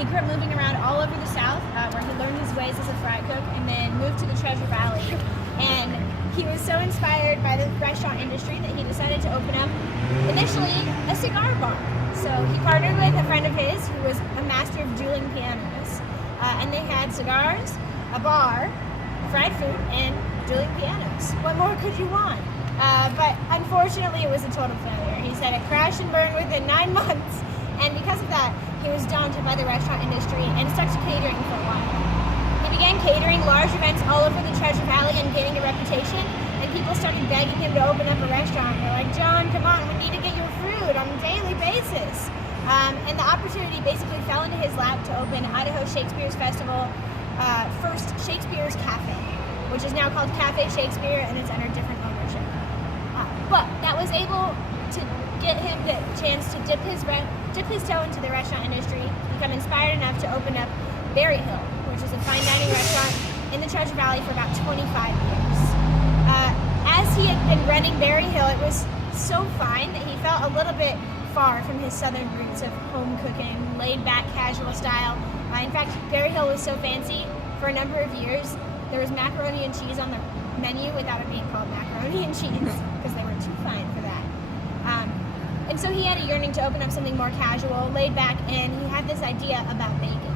He grew up moving around all over the South, where he learned his ways as a fry cook, and then moved to the Treasure Valley. And he was so inspired by the restaurant industry that he decided to open up, initially, a cigar bar. So he partnered with a friend of his who was a master of dueling pianos. And they had cigars, a bar, fried food, and dueling pianos. What more could you want? But unfortunately, it was a total failure. He said it crashed and burned within 9 months. And because of that, he was daunted by the restaurant industry and stuck to catering for a while. He began catering large events all over the Treasure Valley and gaining a reputation, and people started begging him to open up a restaurant. They're like, John, come on, we need to get your food on a daily basis. And the opportunity basically fell into his lap to open Idaho Shakespeare's Festival, first Shakespeare's Cafe, which is now called Cafe Shakespeare, and it's under different ownership. But that was able to get him the chance to dip his toe into the restaurant industry, become inspired enough to open up Berry Hill, which is a fine dining restaurant in the Treasure Valley for about 25 years. As he had been running Berry Hill, it was so fine that he felt a little bit far from his southern roots of home cooking, laid-back, casual style. In fact, Berry Hill was so fancy, for a number of years, there was macaroni and cheese on the menu without it being called macaroni and cheese, because they were too fine for that. And so he had a yearning to open up something more casual, laid back, and he had this idea about bacon.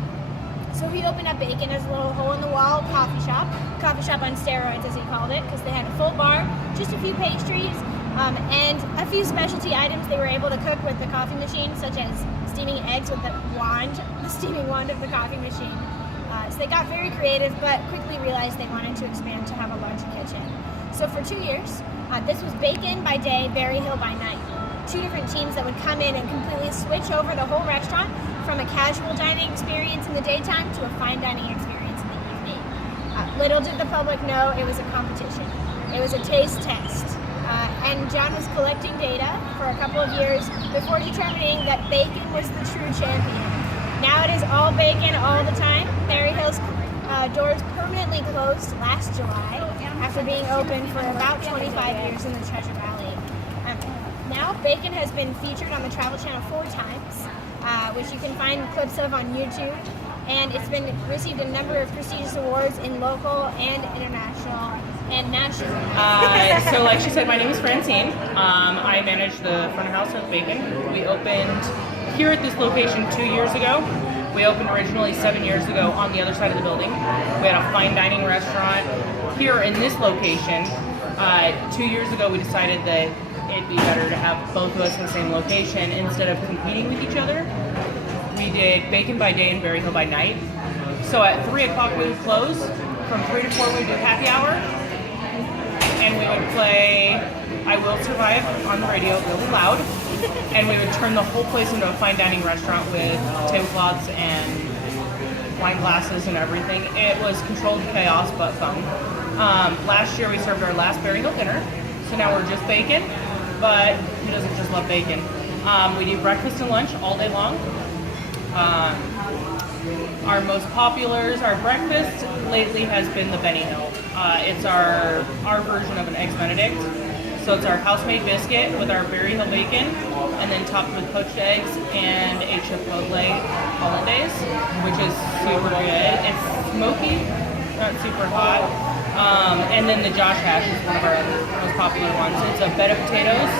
So he opened up bacon as a little hole-in-the-wall coffee shop on steroids, as he called it, because they had a full bar, just a few pastries, and a few specialty items they were able to cook with the coffee machine, such as steaming eggs with the steaming wand of the coffee machine. So they got very creative, but quickly realized they wanted to expand to have a larger kitchen. So for 2 years, this was bacon by day, Berry Hill by night. 2 different teams that would come in and completely switch over the whole restaurant from a casual dining experience in the daytime to a fine dining experience in the evening. Little did the public know it was a competition. It was a taste test. And John was collecting data for a couple of years before determining that bacon was the true champion. Now it is all bacon all the time. Berry Hill's doors permanently closed last July after being open for about 25 years in the Treasure Valley. Now, bacon has been featured on the Travel Channel 4 times, which you can find clips of on YouTube, and it's been received a number of prestigious awards in local and international and national. So like she said, my name is Francine. I manage the front of house of bacon. We opened here at this location 2 years ago. We opened originally 7 years ago on the other side of the building. We had a fine dining restaurant here in this location. 2 years ago we decided that it'd be better to have both of us in the same location instead of competing with each other. We did bacon by day and Berry Hill by night. So at 3 o'clock we would close. From 3 to 4 we would do happy hour. And we would play I Will Survive on the radio really loud. And we would turn the whole place into a fine dining restaurant with tablecloths and wine glasses and everything. It was controlled chaos but fun. Last year we served our last Berry Hill dinner. So now we're just bacon. But who doesn't just love bacon? We do breakfast and lunch all day long. Our most popular, our breakfast lately has been the Benny Hill. It's our version of an Eggs Benedict. So it's our house-made biscuit with our Berry Hill bacon, and then topped with poached eggs and a chipotle hollandaise, which is super good. It's smoky, not super hot. And then the Josh Hash is one of our most popular ones. It's a bed of potatoes,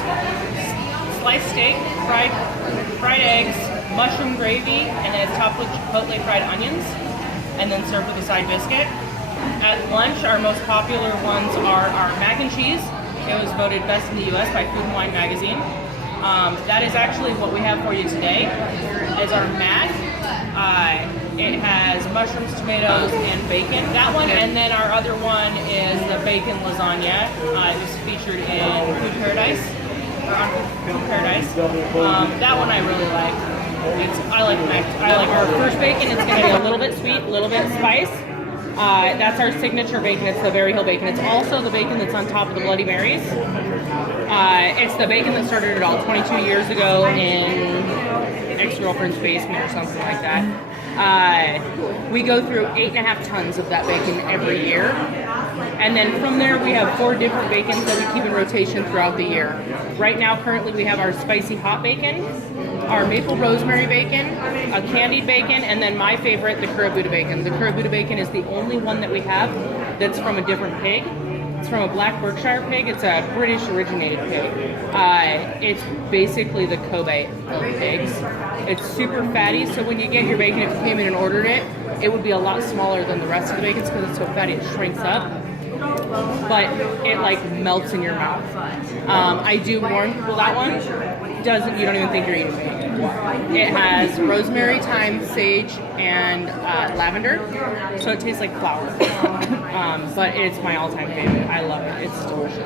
sliced steak, fried eggs, mushroom gravy, and then it's topped with chipotle fried onions, and then served with a side biscuit. At lunch, our most popular ones are our mac and cheese. It was voted best in the U.S. by Food and Wine magazine. That is actually what we have for you today. Is our mac. It has mushrooms, tomatoes, and bacon. That one, and then our other one is the bacon lasagna. It was featured in Food Paradise, or on Food Paradise. That one I really like. I like our first bacon. It's going to be a little bit sweet, a little bit spice. That's our signature bacon. It's the Berry Hill bacon. It's also the bacon that's on top of the Bloody Marys. It's the bacon that started it all 22 years ago in ex-girlfriend's basement or something like that. We go through 8.5 tons of that bacon every year. And then from there, we have 4 different bacons that we keep in rotation throughout the year. Right now, currently, we have our spicy hot bacon, our maple rosemary bacon, a candied bacon, and then my favorite, the Kurabuta bacon. The Kurabuta bacon is the only one that we have that's from a different pig. It's from a black Berkshire pig. It's a British originated pig. It's basically the Kobe of pigs. It's super fatty, so when you get your bacon, if you came in and ordered it, it would be a lot smaller than the rest of the bacons because it's so fatty, it shrinks up. But it like melts in your mouth. I do warn people that one doesn't. You don't even think you're eating bacon. It has rosemary, thyme, sage, and lavender, so it tastes like flour. But it's my all-time favorite. I love it. It's delicious.